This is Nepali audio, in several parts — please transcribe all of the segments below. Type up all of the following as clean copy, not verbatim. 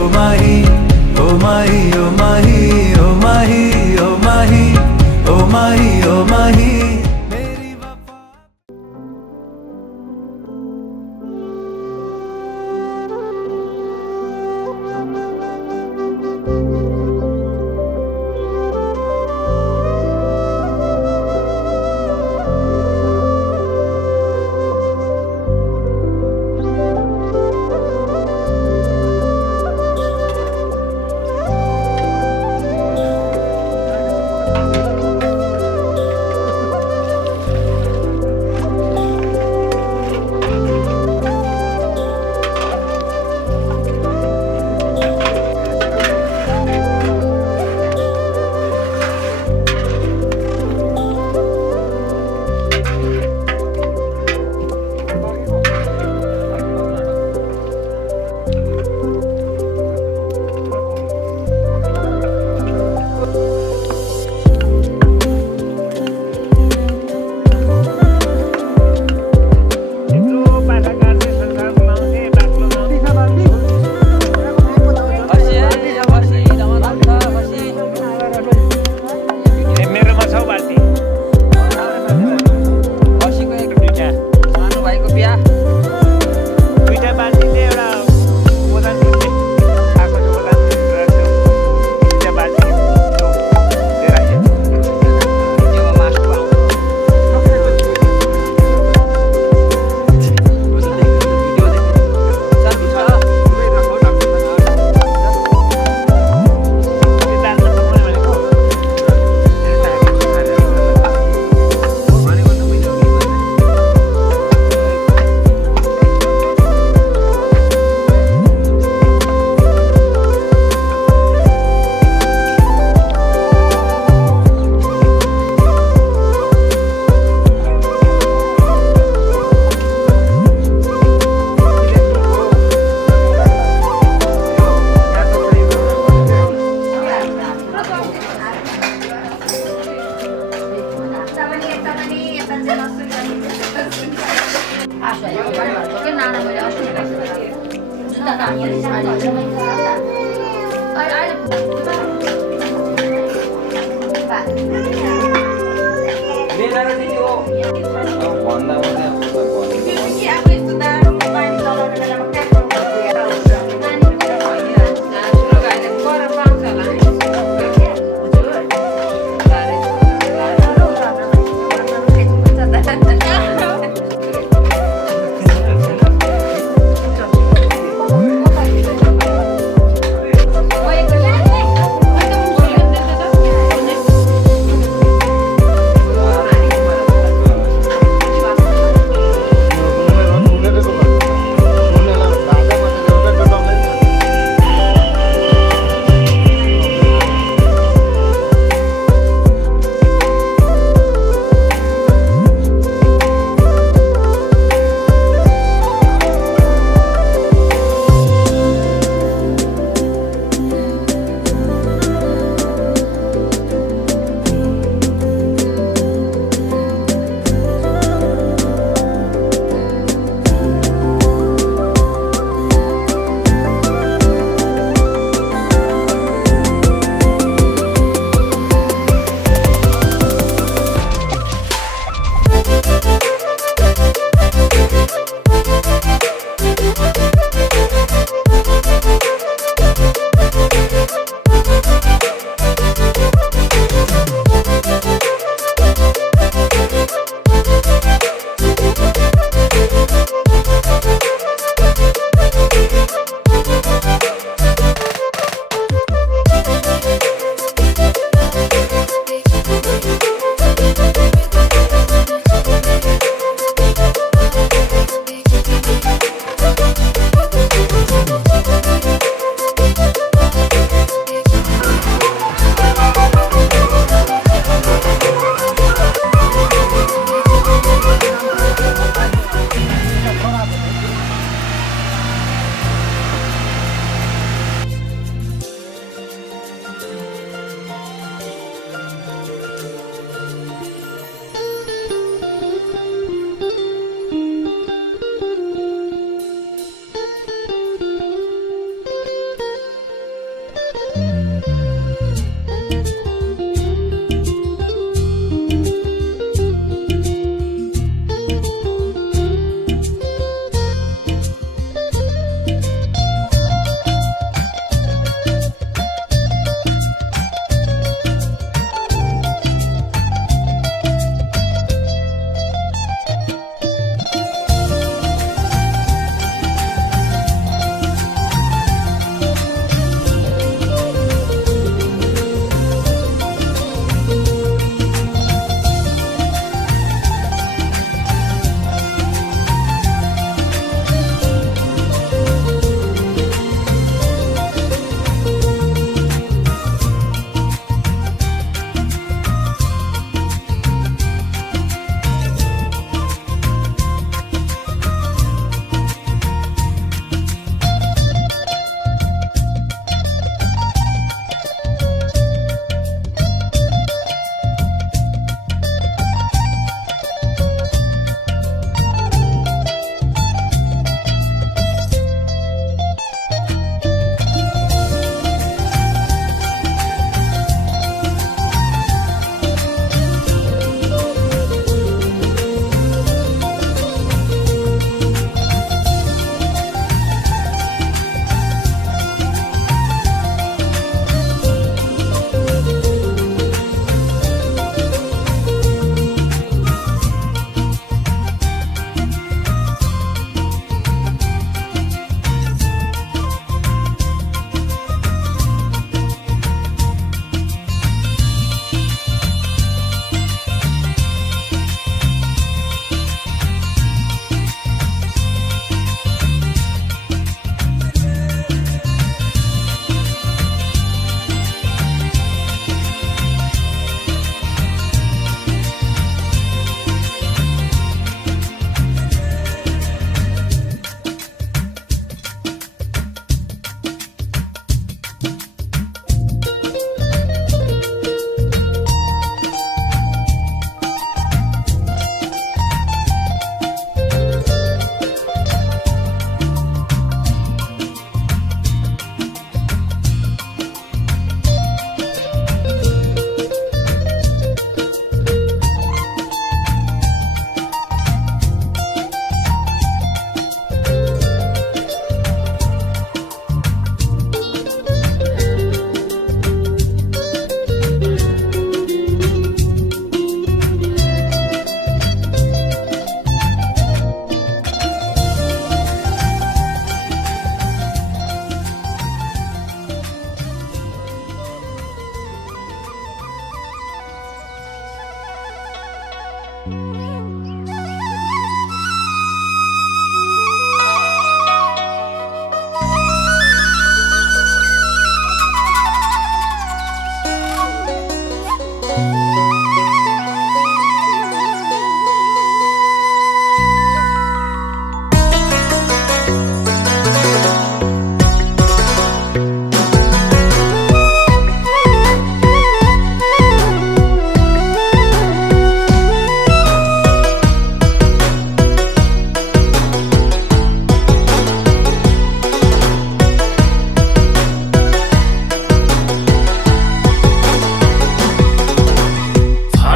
ओ माही ओ माही ओ माही ओ माही ओ माही ओ माही ओ माही मेरी वफा।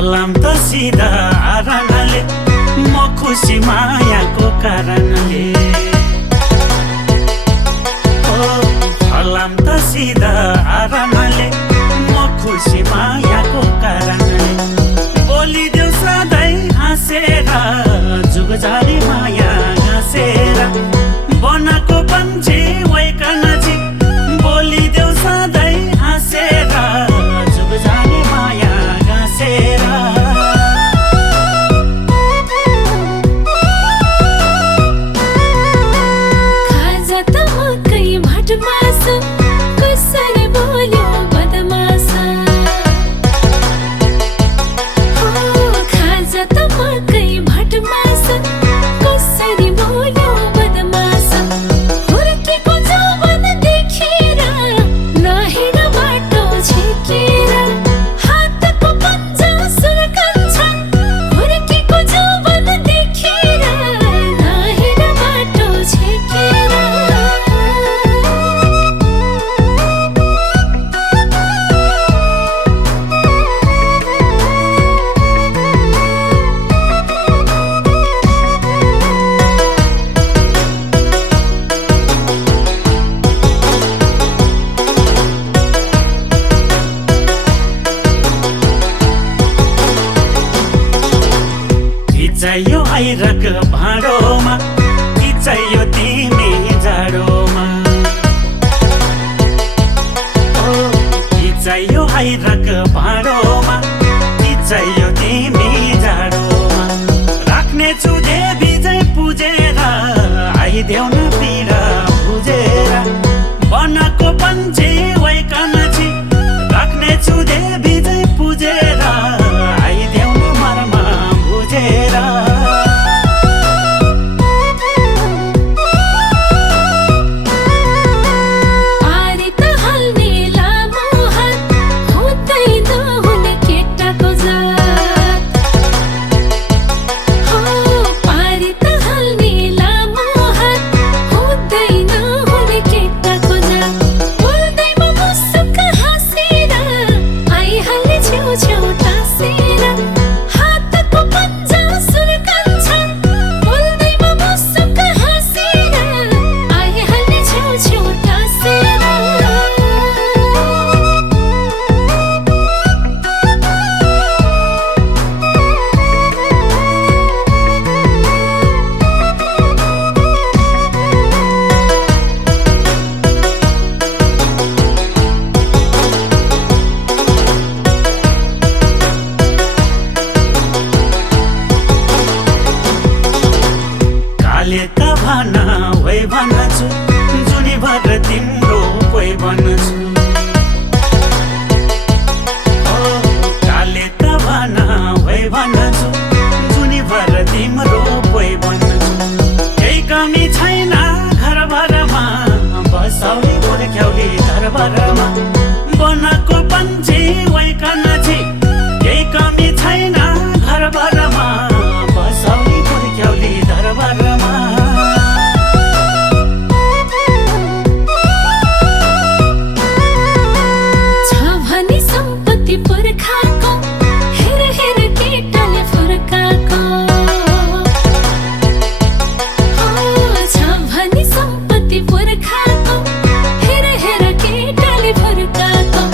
फलाम त सिधा आरानले म खुसी मायाको कारणले फलाम त सिधा आरानले म खुसी मायाको कारणले बोलिदेऊ सधैँ हाँसेर जुगजारी माया घाँसेर बनाको पन्छे वैकन जी बोलिदेऊ सधैँ हाँसेर जुगजारी माया घाँसेर खाजा त मकै भटमास कसरी बोल्यो बदमास खाजा त मकै भटमास कसरी बोल्यो बदमास हुर्केको जवान देखेर नहिँड बाटो छेकेर हातको पन्जा सुर्कन्छ हुर्केको जवान देखेर नहिँड बाटो छेकेर चाहियो आइरक भाँडोमा कि चाहियो तिमी जाडोमा कि चाहियो आइरक भाँडोमा कि चाहियो तिमी जाडोमा राख्नेछु देवी जै पुजेर आइदेऊ न पीडा बुझेर बनाको पन्छे वैकन जी राख्नेछु देवी जै पुजेर आइदेऊ न मर्म बुझेर पारी त हाल्ने लामो हात हुँदैन हुने केटाको जात पारी त हाल्ने लामो हात हुँदैन हुने केटाको जात बोल्दैमा मुसुक्क हाँसेर आइहाल्ने छेउछेउ टाँसेर हातको पन्जा सुर्कन्छ बोल्दैमा मुसुक्क हाँसेर आइहाल्ने छेउछेउ टाँसेर काले त भन वै भन्छु जुनी भर तिम्रो कोही भन्छु काले त भन वै भन्छु जुनी भर तिम्रो कोही भन्छु केही कमी छैन घरभरमा बसौली गोर्ख्यौली घरभरमा बनाको पन्छे वैकन जी केही कमी छैन घरभरमा बसौली गोर्ख्यौली घरभरमा छ भने सम्पत्ति पुर्खाको हेर हेर केटाले फर्काको छ भने सम्पत्ति पुर्खाको हेर हेर केटाले फर्काको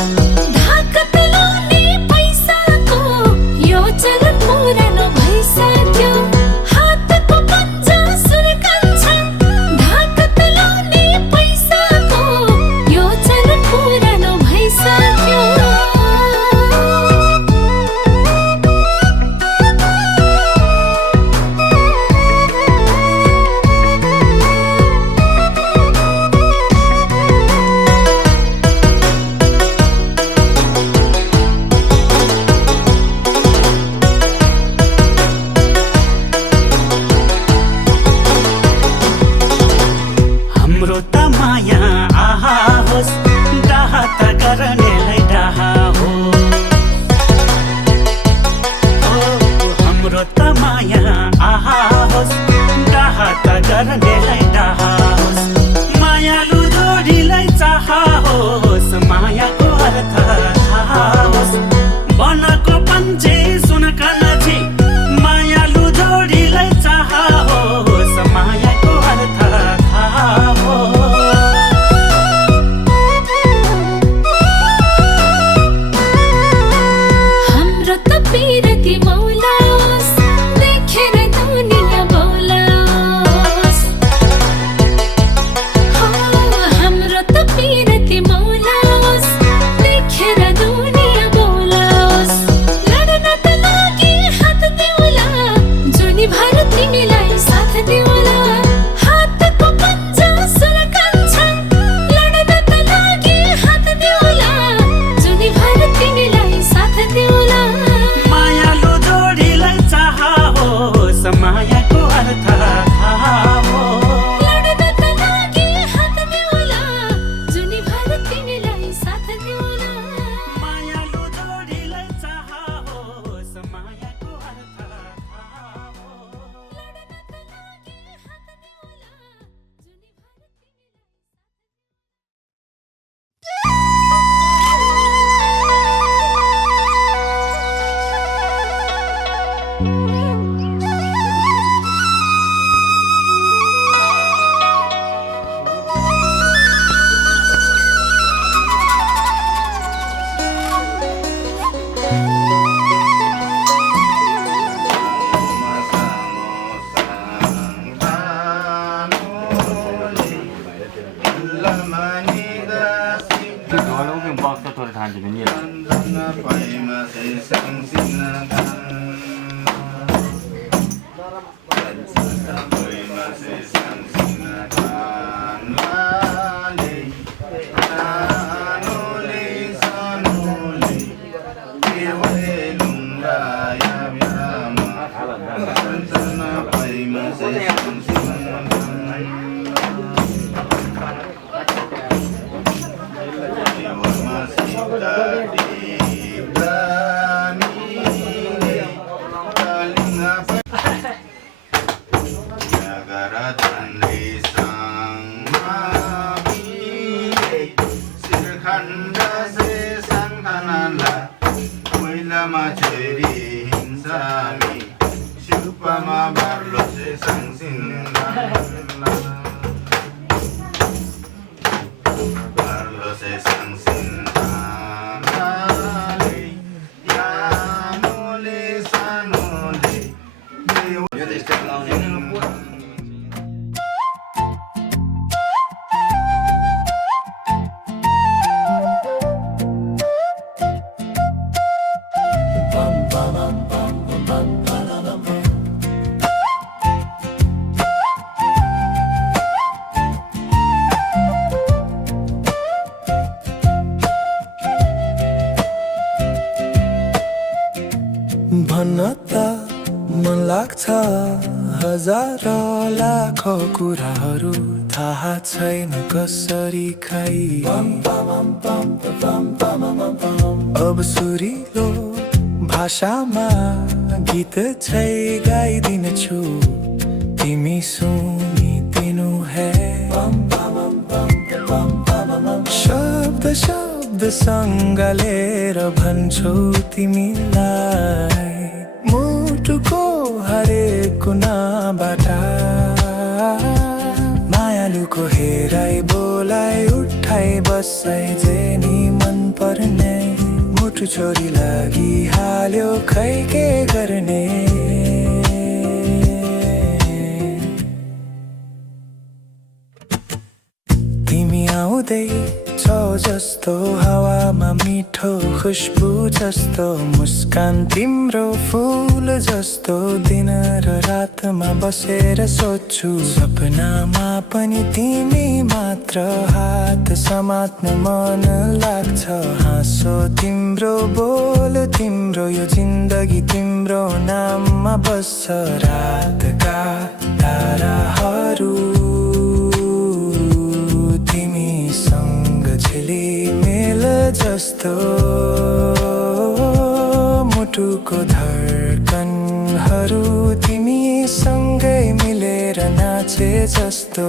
Kalau mungkin box tu orang tahan je ni. भन्नता मन लाग्छ हजार लाखौं कुराहरू थाहा छैन कसरी खाइ अब सुरिलो भाषामा गीत छै गाइदिन्छु तिमी सुनिदिनु है शब्द शब्द सँगलेर भन्छौ तिमीलाई मुटुको हरेक कुनाबाट मायालुको हेराइ बोलाइ उठाइ बसाइ जेनी मन पर्ने मुटु छोरी लागि हाल्यो खै के गर्ने तिमी आउँदै छौ जस्तो हावामा मिठो खुशबु जस्तो मुस्कान तिम्रो फूल जस्तो दिन र रातमा बसेर सोच्छु सपनामा पनि तिमी मात्र हात समात्न मन लाग्छ हाँसो तिम्रो बोल तिम्रो यो जिन्दगी तिम्रो नाममा बस्छ रातका ताराहरू झिलिमिल जस्तो मुटुको धड्कनहरू तिमीसँगै मिलेर नाचे जस्तो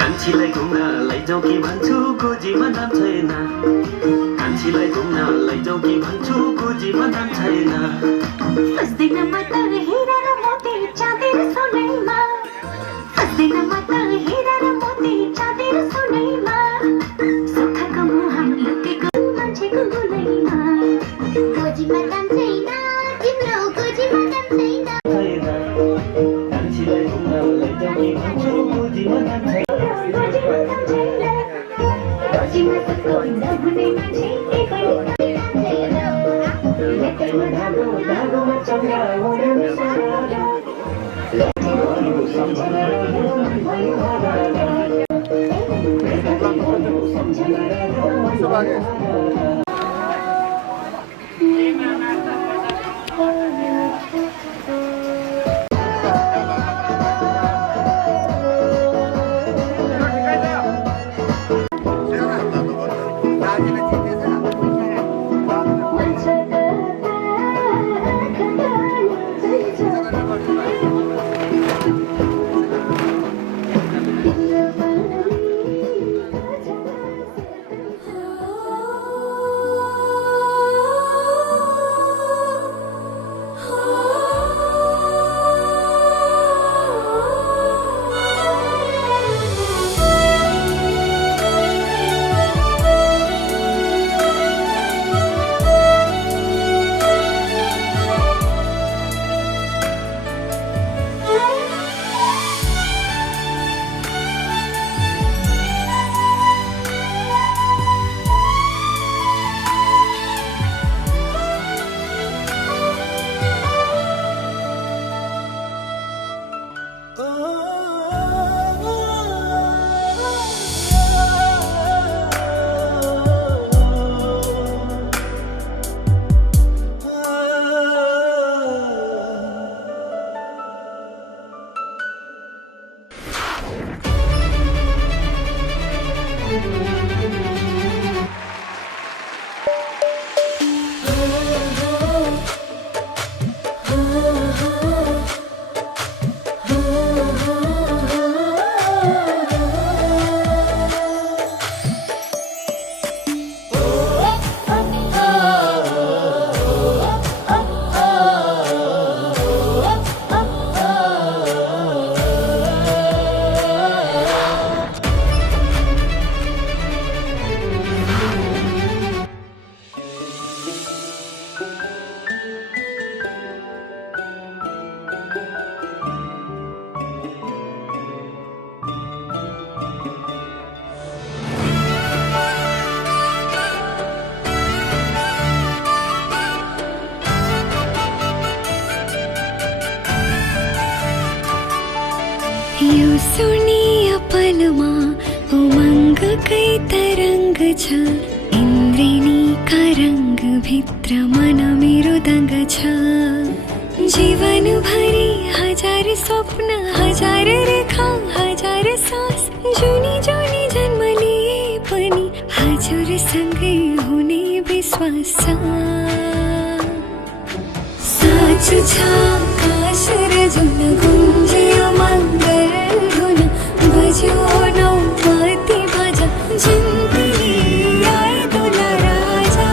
कान्छीलाई घुम्न लैजाऊ कि भन्छु गोजीमा नाम छैन कान्छीलाई घुम्न लैजाऊ कि भन्छु गोजीमा नाम छैन फस्दैन म त हीरा र मोती चाँदी र सोनैमा फस्दैन म त हीरा र मोती चाँदी र सोनैमा सुखको मुहान लुकेको मान्छेको गुनैमा गोजीमा नाम छैन तिम्रो गोजीमा नाम छैन कान्छीलाई घुम्न लैजाऊ कि भन्छु गोजीमा नाम छैन यो सुनिय पलमा उमङ्गकै तरङ्ग छ इन्द्रेणीका रङ्ग भित्र मन मेरो दङ्ग छ जीवनभरि हजार स्वप्न हजार रेखा हजार सास जुनी जुनी जन्म लिए पनि हजुरसँगै हुने विश्वास छ साँचो छ आकाश र जुन गुन्जियो मङ्गल धुन बज्यो नौमती बाजा जिन्दगी आए दुला राजा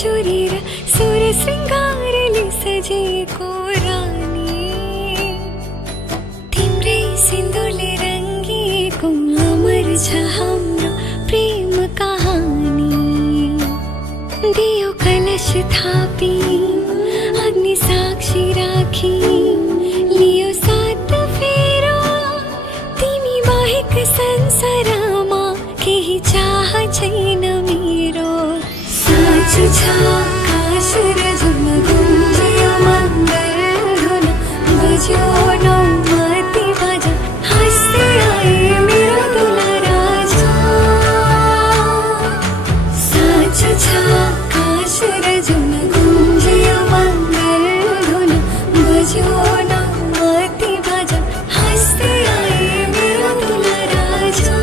जोरेर सुर श्रृङ्गारले सजेको रानी तिम्रै सिन्दुरले रङ्गिएको अमर छ हाम्रो प्रेम कहानी दियो कलश थापी अग्नि साक्षी राखी लियो सात फेरो तिमी बाहेक संसारमा केही चाह छैन मेरो साँचो छ आकाश र जुन गुन्जियो मङ्गल धुन बज्यो नौमती बाजा हाँस्दै आए मेरो दुला राजा साँचो छ आकाश र जुन गुन्जियो मङ्गल धुन बज्यो नौमती बाजा हाँस्दै आए मेरो दुला राजा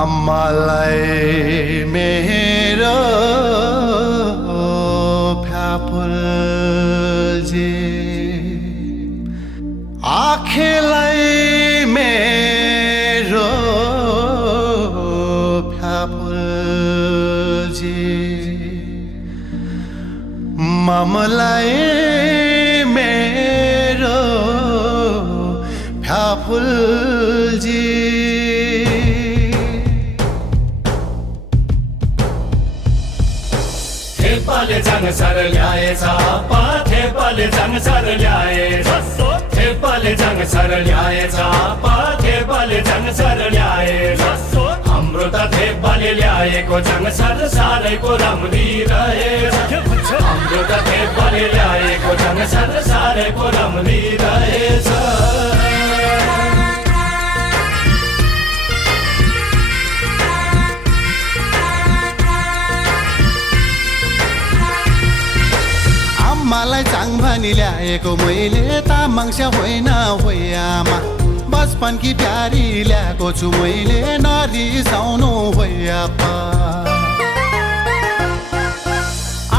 आमालाई मेरो फ्याफुलजी आँखेलाई मेरो फ्याफुलजी ममलाई मेरो फ्याफुलजी थेपाले जाङसर ल्याएछ पा थेपाले जाङसर ल्याएछ थेपाले जाङसर ल्याएछ पा थेपाले जाङसर ल्याएछ हाम्रो त थेपाले ल्याएको जाङसर सारैको राम्री रहेछ हाम्रो त थेपाले ल्याएको जाङसर सारैको राम्री रहेछ मलाई चाङ भनी ल्याएको मैले तामाङस्या होइन होइ आमा बचपनकी प्यारी ल्याएको छु मैले नरिसाउनु होइ आपा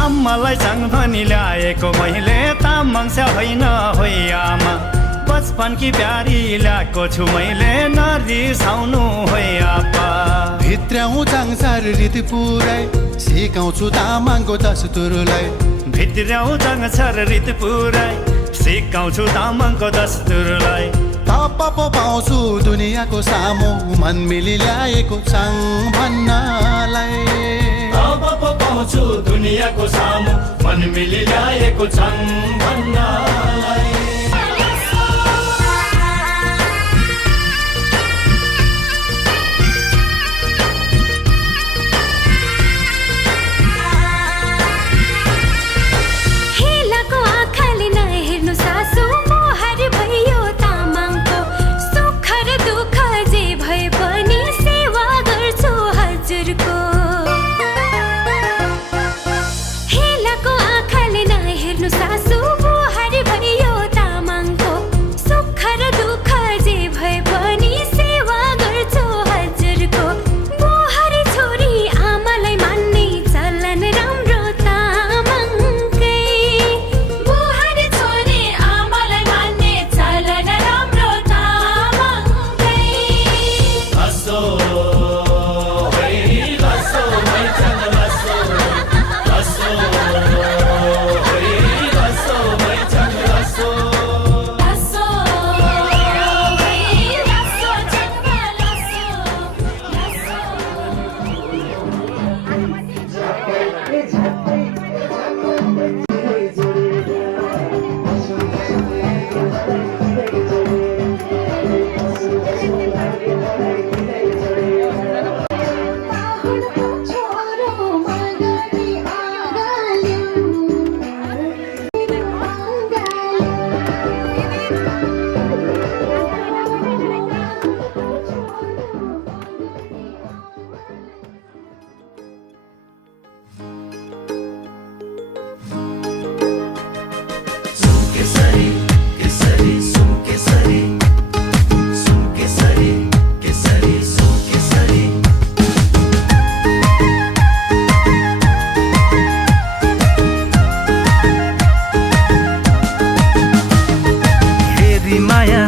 आम्मालाई चाङ भनी ल्याएको मैले तामाङस्या होइन होइ आमा बचपनकी प्यारी ल्याएको छु मैले नरिसाउनु होइ आपा भित्रौँ चाङसार रीति पुराइ सिकाउँछु तामाङको दस्तुरलाई भित्रौँ जाङसर रीति पुराइ सिकाउँछु तामाङको दस्तुरलाई तप पो पाउँछु दुनियाँको सामु मन मिली ल्याएको चाङ भन्नलाई तब पो पाउँछु दुनियाँको सामु मन मिली ल्याएको चाङ भन्नलाई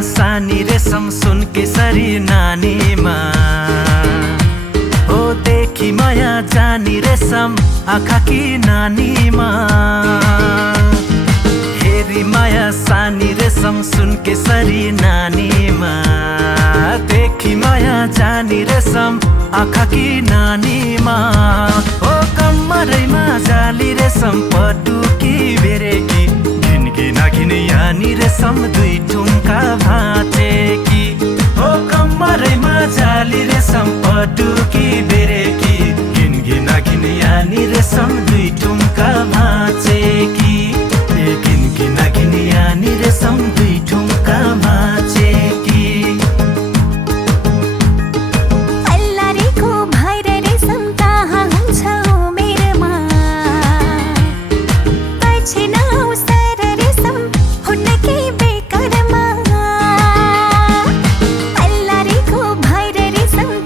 सानी रेशम सुन केसरी नानीमा हो देखि माया जानी रेशम आँखा कि नानीमा हेरी माया सानी रेशम सुन केसरी नानीमा देखि माया जानी रेशम आँखा कि नानीमा हो कम्मरैमा जाली रेशम पटुकी बेरेकी घिनकी नघिने यानी रेशम दुई ठुम्का भाँचेकी हो कम्मरैमा जाली रेशम पटुकी बेरेकी घिनकी नघिने यानी रेशम दुई ठुम्का भाँचेकी घिनकी नघिने यानी रेशम दुई ठुम्का भाँचेकी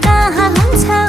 कहाँ हुन्छ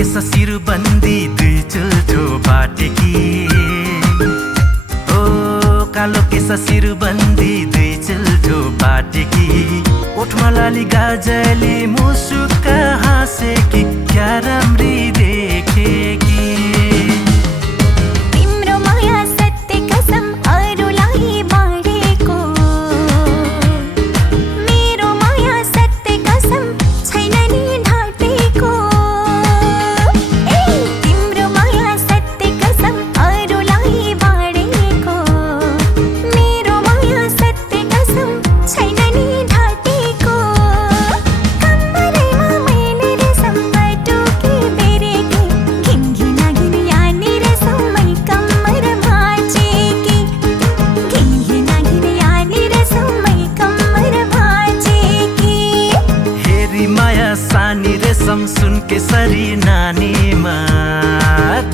के ससिर बन्दी दुई चुल्ठो बाटेकी ओ कालो के ससिर बन्दी दुई चुल्ठो बाटेकी ओठमा लाली गाजली मुसुक हाँसेकी क्या राम्री देखेकी तिम्रो माया सत्य कसम अरूलाई बाँडेको मेरो माया सत्य कसम छैन नि ढाँटेको ए तिम्रो माया सत्य कसम अरूलाई बाँडेको मेरो माया सत्य कसम छैन नि ढाँटेको कम्मरैमा मैले रेशम पटुकी बेरेकी घिनघिना घिन यानी रेशममै कम्मर भाँचेकी घिनघिना घिन यानी रेशममै कम्मर भाँचेकी हेरी माया सानी रेशम सुन केसरी नानीमा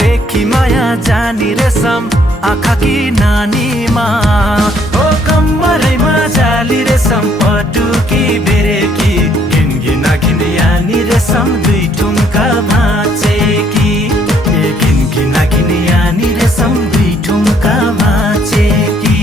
देखी माया जानी रेशम आँखा कि नानीमा ओ कम्मरैमा जाली रेशम पटुकी बेरेकी घिनघिना घिन यानी रेशम दुई ठुम्का भाँचेकी ए घिनघिना घिन यानी रेशम दुई ठुम्का भाँचेकी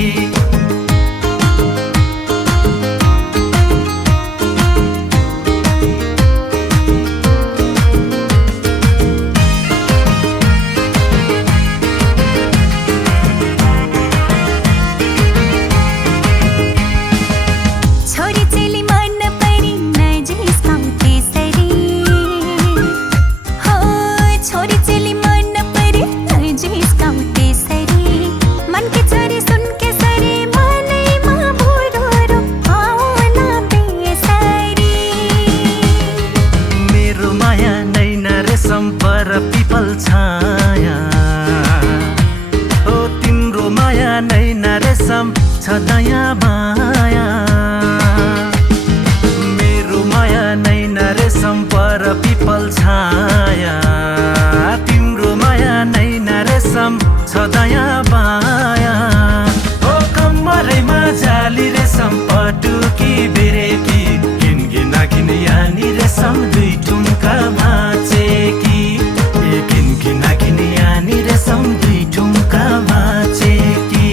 छोरी चेली मन परी नजिस्काऊ त्यसरी हो छोरी चेली मन परी नजिस्काऊ त्यसरी मनकी छोरी सुनके सरी मनैमा भुरोरो आउला बेसरी मेरो माया नैना रेशम पर पिपल छाया ओ तिम्रो माया नैना रेशम छ दया माया मेरो माया नैना रेशम पर पिपल छाया तिम्रो माया नैना रेशम छ दया माया ओ कम्मरैमा जाली रेशम पटुकी बेरेकी घिनघिना घिन यानी रेशम दुई ठुम्का भाँचेकी ए घिनघिना घिन यानी रेशम दुई ठुम्का भाँचेकी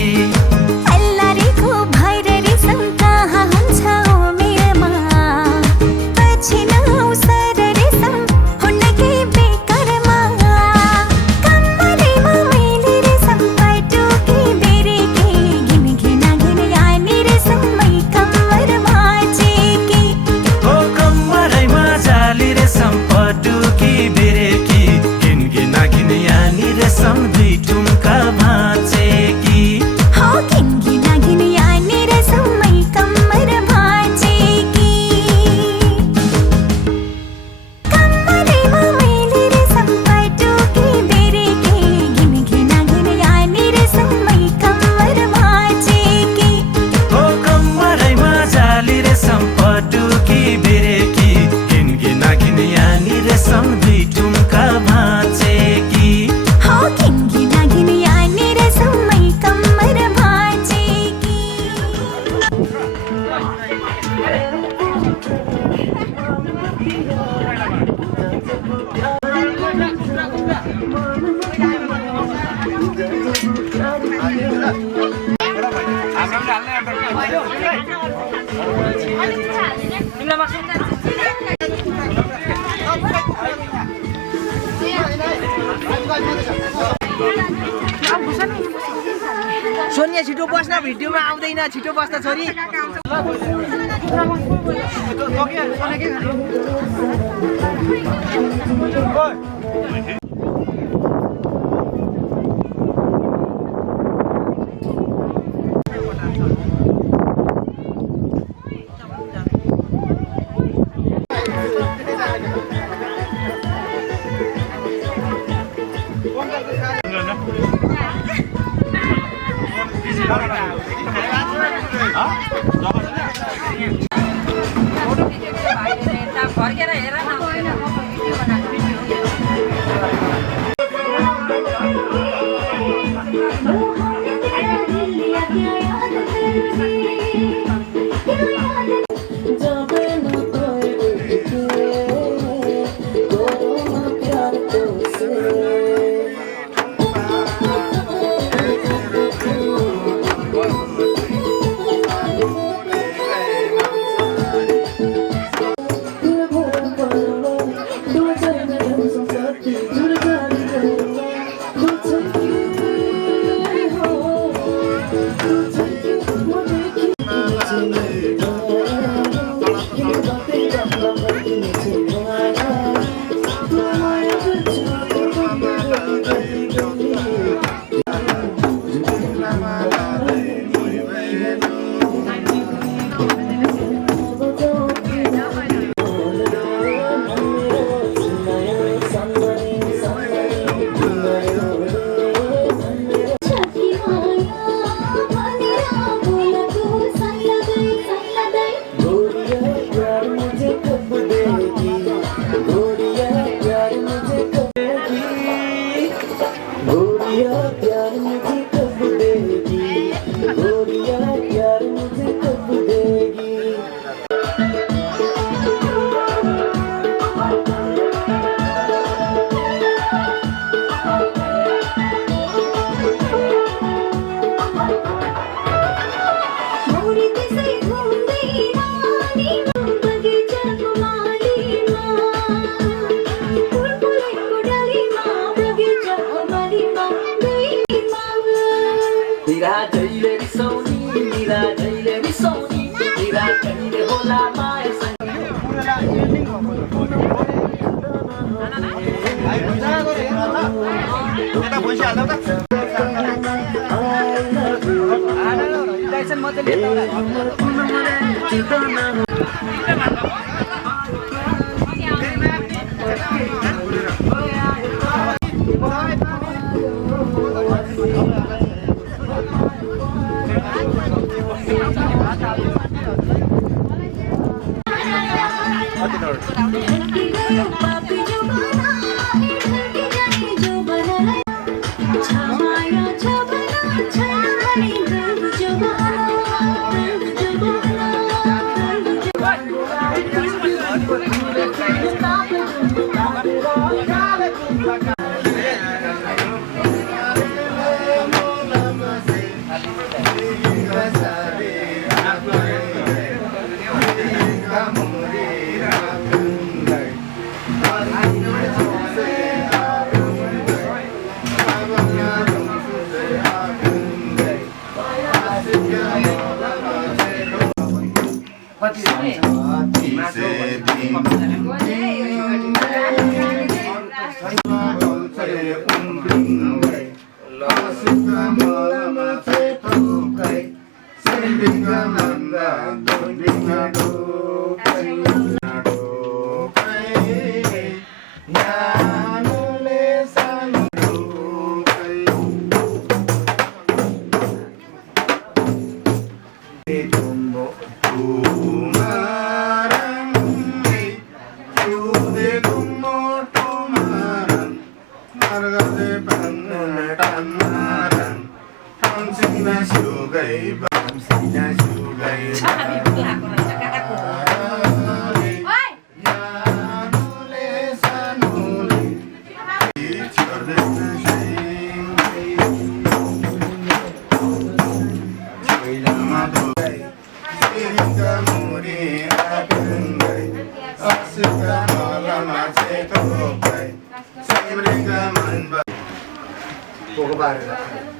अल्लारेको भएर रेशम कहाँ हुन्छ हो मेरमा पछि नआउँछ र रेशम हुन्न के बेकरमा कम्मरैमा मैले रेशम पटुकी बेरेकी घिनघिना घिन यानी रेशममै कम्मर भाँचेकी ओ कम्मरैमा जाली रेशम पटुकी बेरेकी घिनघिना घिन यानी रेशम दुई ठुम्का भाँचेकी हो घिनघिना घिन यानी रेशममै कम्मर भाँचेकी कम्मरैमा मैले रेशम पटुकी बेरेकी घिनघिना घिन यानी रेशममै कम्मर भाँचेकी ओ कम्मरैमा जाली रेशम पटुकी बेरेकी घिनघिना घिन यानी रेशम दुई ठुम्का भाँचेकी हो घिनघिना घिन यानी रेशममै कम्मर भाँचेकी सोनिया छिटो बस्न भिडियोमा आउँदैन छिटो बस्न छोरी फर्केर हेर न हिरा जहिले रिसाउने हिरा जहिले रिसाउने हिरा जहिले होला माया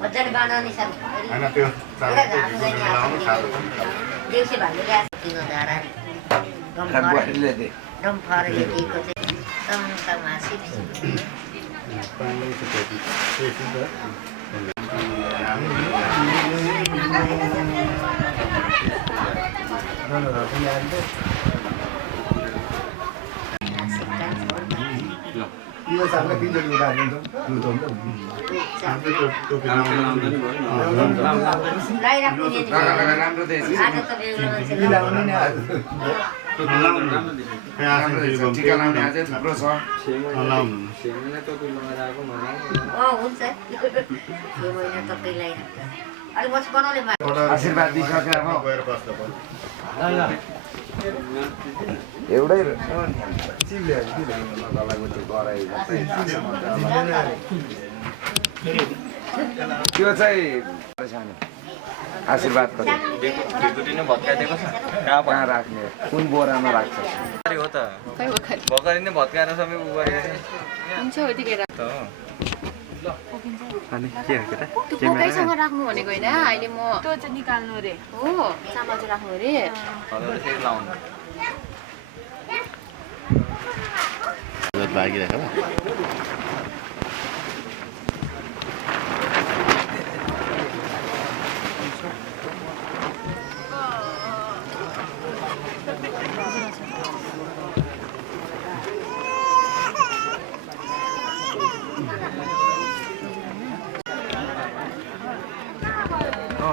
मजाले बनाउने छ हैन त्यो देउसी भन्ने ल्यास किनो धारा डम फरले दिएको चाहिँ तम मासी यो सालमा पिन्जो लुगा दिन्छ लुगा राम्रो देश आज त मिलाउने नि आज टिका लाउने आज थुप्रो छ सेमले टोपी लगाएको मजा हुन्छ यो महिना टोपी लगाइराख्छ अलि पछि बनाउने आशीर्वाद दिइसके अब गएर बस्नु पर्यो एउटै चिल्ले नगलाको त्यो गराएको त्यो चाहिँ आशीर्वादको कहाँ राख्ने कुन बोरामा राख्छ हो त भर्खरै नै भत्काएर सबै उ गरेको हुन्छ यतिखेर अनि के हो केटा त्यो बोकाइसँग राख्नु भनेको हैन अहिले म त्यो चाहिँ निकाल्नु रे हो चामल चाहिँ राख्नु रे लागिरहेको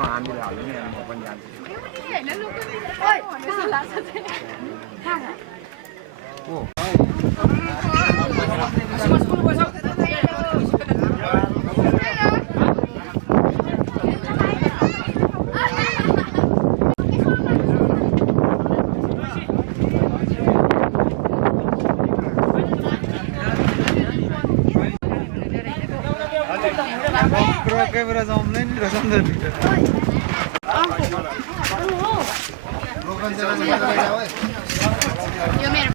हामीले हाल्ने म पनि जान्छु क्यामेरा जाउँदैन नि रसन्दर यो मेरो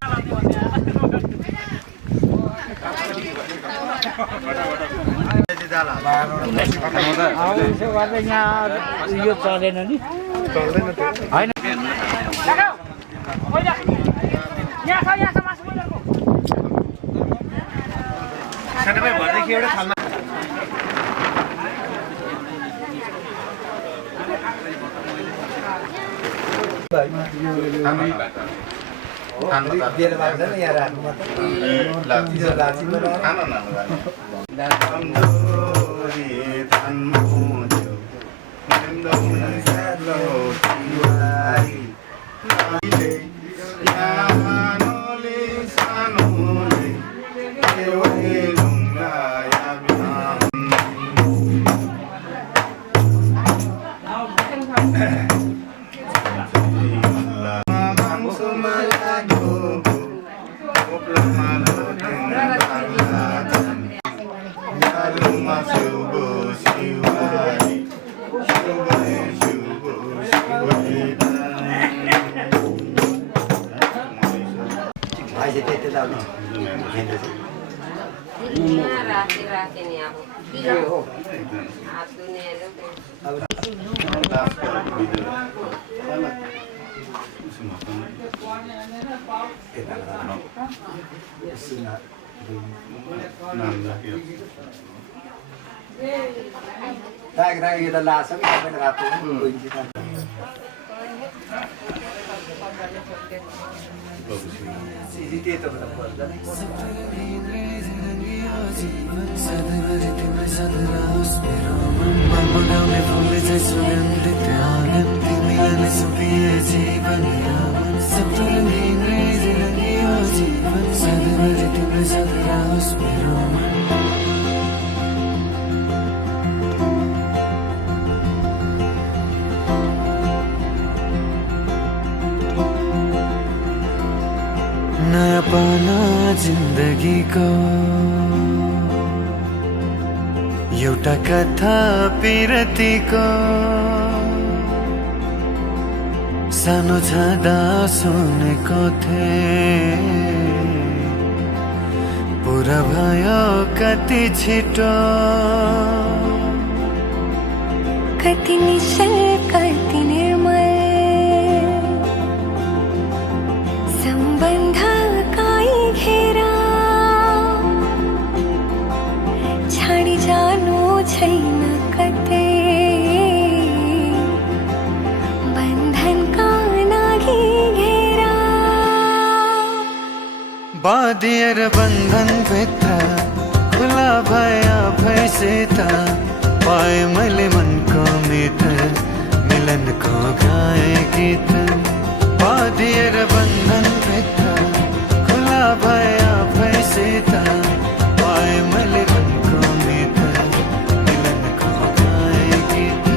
नया पाना जिन्दगी को एउटा कथा पिरतीको सानो छँदा सुनेको थिएँ पुरा भयो कति छिटो कति निश्चल कति निर्मल सम्बन्ध काई घेरा छाडी जानु छैन कतै बन्धनका नागी घेरा बाँधिएर बन्धन भित्र खुला भया भैसित पाए मैले मनको मित मिलनको गाए गीत बाँधिएर बन्धन भित्र खुला भया भैसित पाए मैले मनको मित मिलनको गाए गीत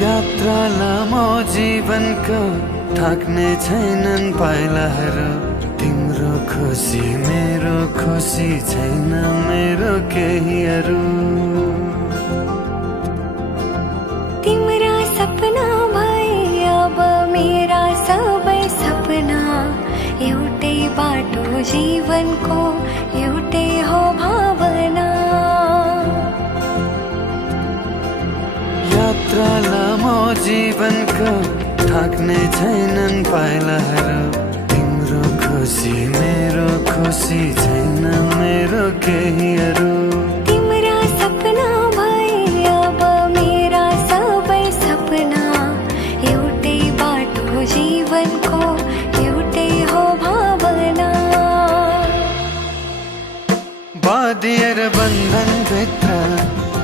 यात्रा लामो जीवनको थाक्ने छैनन् पाइलाहरू तिम्रो खुसी मेरो खुसी छैन मेरो केहीहरू तिम्रा सपना भए अब मेरा सबै सपना एउटै बाटो जीवनको एउटै हो भावना यात्रा लामो जीवनको थाक्ने छैनन् पाइलाहरू तिम्रो खुसी मेरो खुसी छैन मेरो केहीहरू तिम्रा सपना भए अब मेरा सबै सपना एउटै बाटो जीवनको एउटै हो भावना बाँधिएर बन्धन भित्र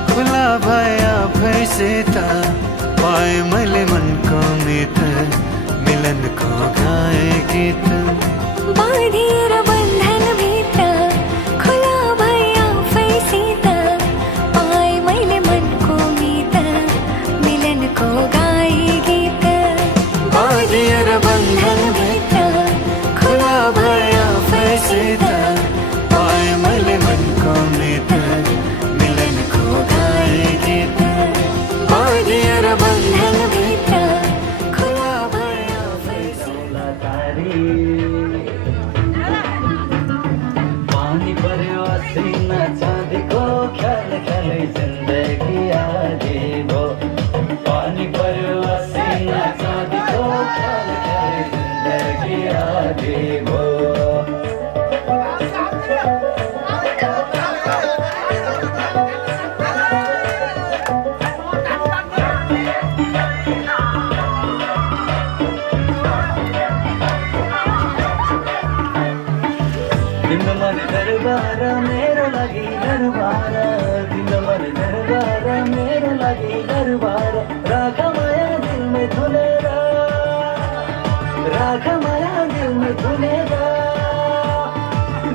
खुला भया भैसित पाए गीत मिलनको गाए गीत बाँधिएर बन्धन भित्र खुला भई आफैसित पाए मैले मनको गीत मिलनको गाए गीत बाँधिएर बन्धन भित्र खुला भई आफैसित पाए मैले मनको गीत मिलनको गाए गीत बाँधिएर बन्धन भित्र खुला भई आफैसित पानी पर्यो असिना चाँदीको ख्याल ख्यालै जिन्दगी आगे भो पानी पर्यो असिना चाँदीको ख्याल ख्यालै जिन्दगी आगे भो तिम्रो मन दरबार मेरो लागि दरबार तिम्रो मन दरबार मेरो लागि दरबार राख माया दिलमै थुनेर राख माया दिलमै थुनेर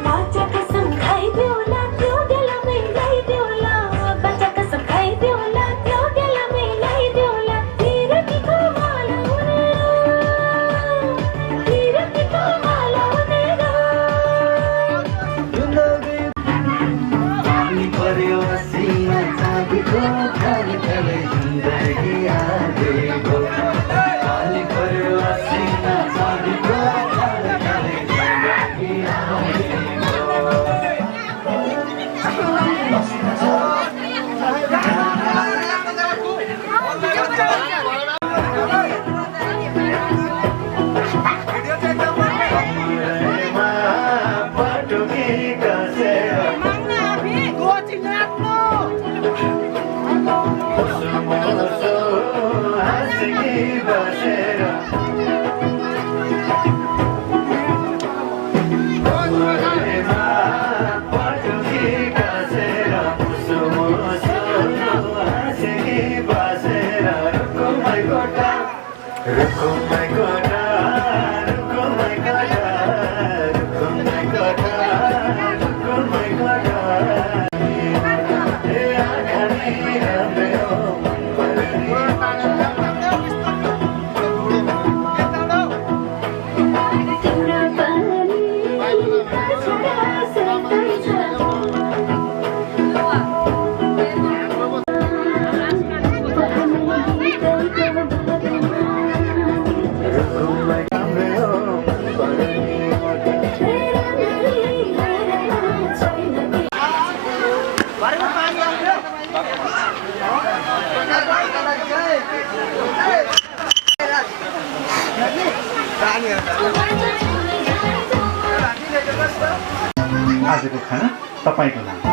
बाचा कसम खाइदेऊला त्यो बेलामै ल्याइदेऊला बाचा कसम खाइदेऊला त्यो बेलामै ल्याइदेऊला निरतिको माला उनेर पानी पर्यो असिना चाँदीको ख्याल ख्यालै जिन्दगी आगे भो पानी पर्यो असिना चाँदीको ख्याल ख्यालै जिन्दगी आगे पटुकी कसेर मुसो हाँसकी बसेर पटुकी कसेर मुसो हाँसकी बसेर रुकुमै गोटा रुकुमै गोटा रुकुमै गोटा रुकुमै गोटा रुकुमै गोटा तिम्रो पानी छोरा सबै छ आजको खाना तपाईँको नाम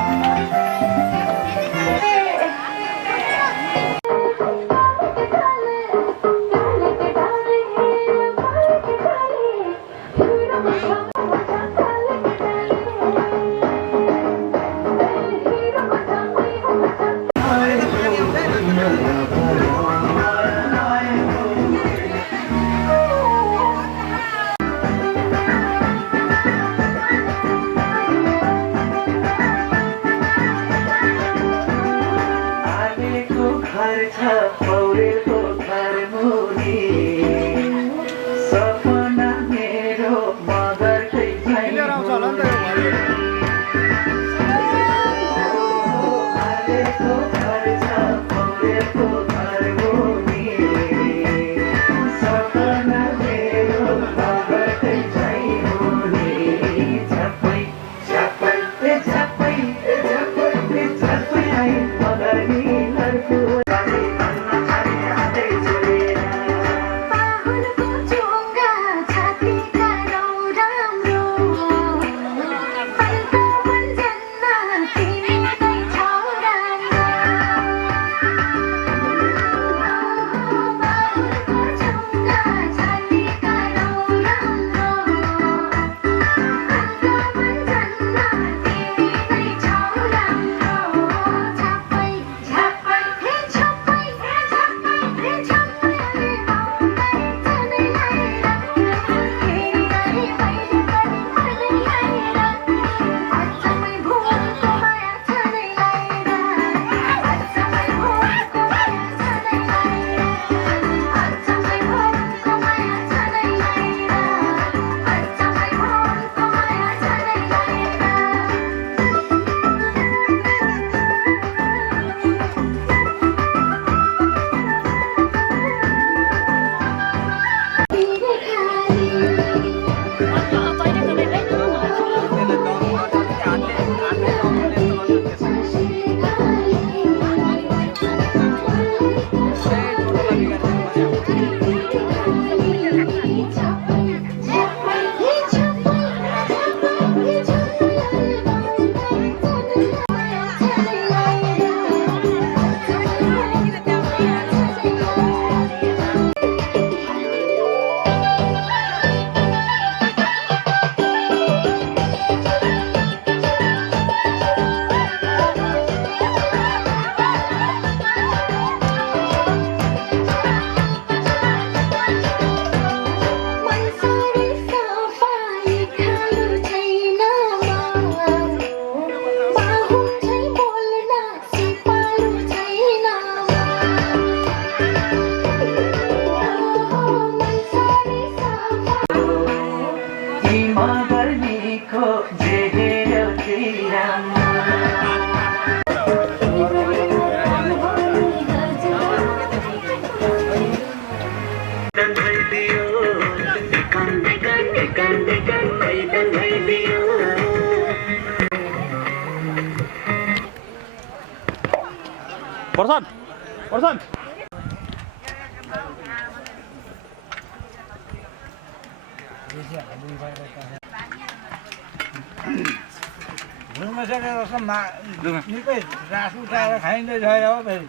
पर्छन् निकै रास उठाएर खाइँदै छ हो फेरि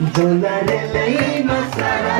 जोला रे लई मसाला